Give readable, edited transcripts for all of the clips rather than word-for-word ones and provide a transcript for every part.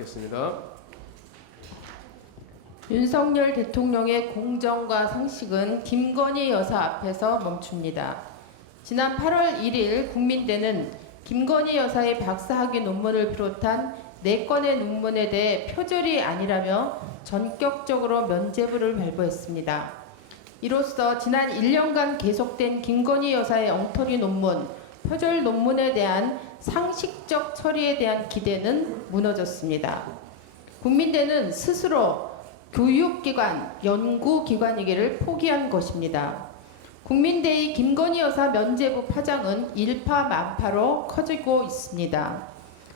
받겠습니다. 윤석열 대통령의 공정과 상식은 김건희 여사 앞에서 멈춥니다. 지난 8월 1일 국민대는 김건희 여사의 박사학위 논문을 비롯한 4건의 논문에 대해 표절이 아니라며 전격적으로 면죄부를 발부했습니다. 이로써 지난 1년간 계속된 김건희 여사의 엉터리 논문, 표절 논문에 대한 상식적 처리에 대한 기대는 무너졌습니다. 국민대는 스스로 교육기관, 연구기관이기를 포기한 것입니다. 국민대의 김건희 여사 면죄부 파장은 일파만파로 커지고 있습니다.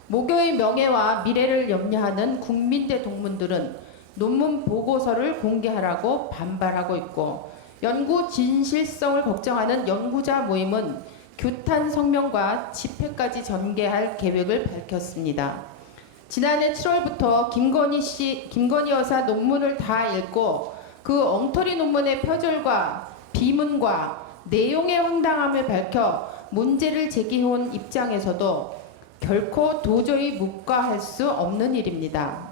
모교의 명예와 미래를 염려하는 국민대 동문들은 논문 보고서를 공개하라고 반발하고 있고, 연구 진실성을 걱정하는 연구자 모임은 규탄 성명과 집회까지 전개할 계획을 밝혔습니다. 지난해 7월부터 김건희 여사 논문을 다 읽고 그 엉터리 논문의 표절과 비문과 내용의 황당함을 밝혀 문제를 제기해온 입장에서도 결코 도저히 묵과할 수 없는 일입니다.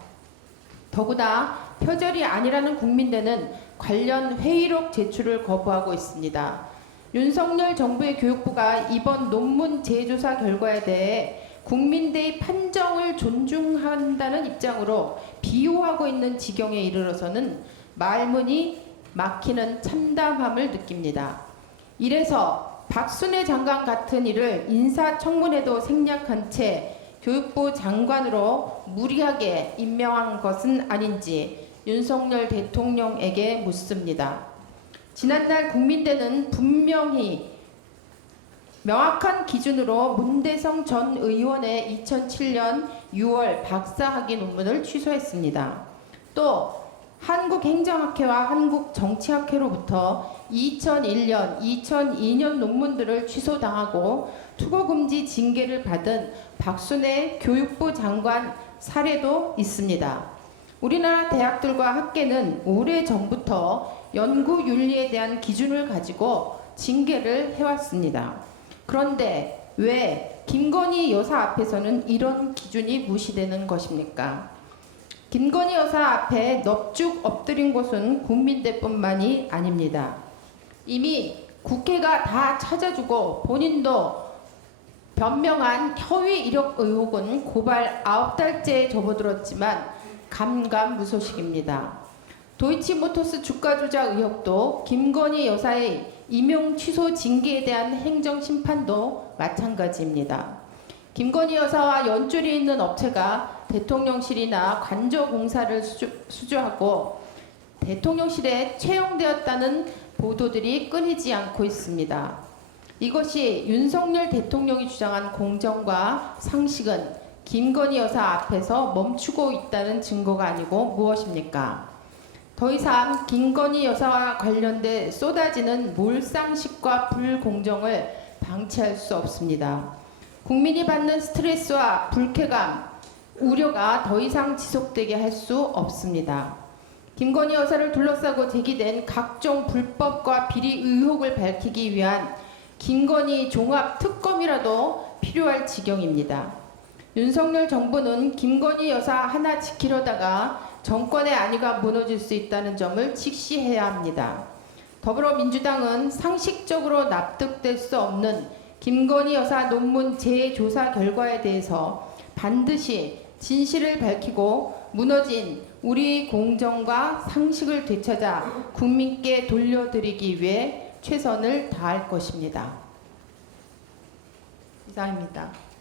더구나 표절이 아니라는 국민대는 관련 회의록 제출을 거부하고 있습니다. 윤석열 정부의 교육부가 이번 논문 재조사 결과에 대해 국민대의 판정을 존중한다는 입장으로 비호하고 있는 지경에 이르러서는 말문이 막히는 참담함을 느낍니다. 이래서 박순애 장관 같은 이를 인사청문회도 생략한 채 교육부 장관으로 무리하게 임명한 것은 아닌지 윤석열 대통령에게 묻습니다. 지난날 국민대는 분명히 명확한 기준으로 문대성 전 의원의 2007년 6월 박사학위 논문을 취소했습니다. 또 한국행정학회와 한국정치학회로부터 2001년, 2002년 논문들을 취소당하고 투고금지 징계를 받은 박순애 교육부 장관 사례도 있습니다. 우리나라 대학들과 학계는 오래전부터 연구윤리에 대한 기준을 가지고 징계를 해왔습니다. 그런데 왜 김건희 여사 앞에서는 이런 기준이 무시되는 것입니까? 김건희 여사 앞에 넙죽 엎드린 곳은 국민대뿐만이 아닙니다. 이미 국회가 다 찾아주고 본인도 변명한 허위 이력 의혹은 고발 9달째에 접어들었지만 감감무소식입니다. 도이치모터스 주가 조작 의혹도 김건희 여사의 임용 취소 징계에 대한 행정심판도 마찬가지입니다. 김건희 여사와 연줄이 있는 업체가 대통령실이나 관저공사를 수주하고 대통령실에 채용되었다는 보도들이 끊이지 않고 있습니다. 이것이 윤석열 대통령이 주장한 공정과 상식은 김건희 여사 앞에서 멈추고 있다는 증거가 아니고 무엇입니까? 더 이상 김건희 여사와 관련돼 쏟아지는 몰상식과 불공정을 방치할 수 없습니다. 국민이 받는 스트레스와 불쾌감, 우려가 더 이상 지속되게 할 수 없습니다. 김건희 여사를 둘러싸고 제기된 각종 불법과 비리 의혹을 밝히기 위한 김건희 종합특검이라도 필요할 지경입니다. 윤석열 정부는 김건희 여사 하나 지키려다가 정권의 안위가 무너질 수 있다는 점을 직시해야 합니다. 더불어민주당은 상식적으로 납득될 수 없는 김건희 여사 논문 재조사 결과에 대해서 반드시 진실을 밝히고 무너진 우리 공정과 상식을 되찾아 국민께 돌려드리기 위해 최선을 다할 것입니다. 이상입니다.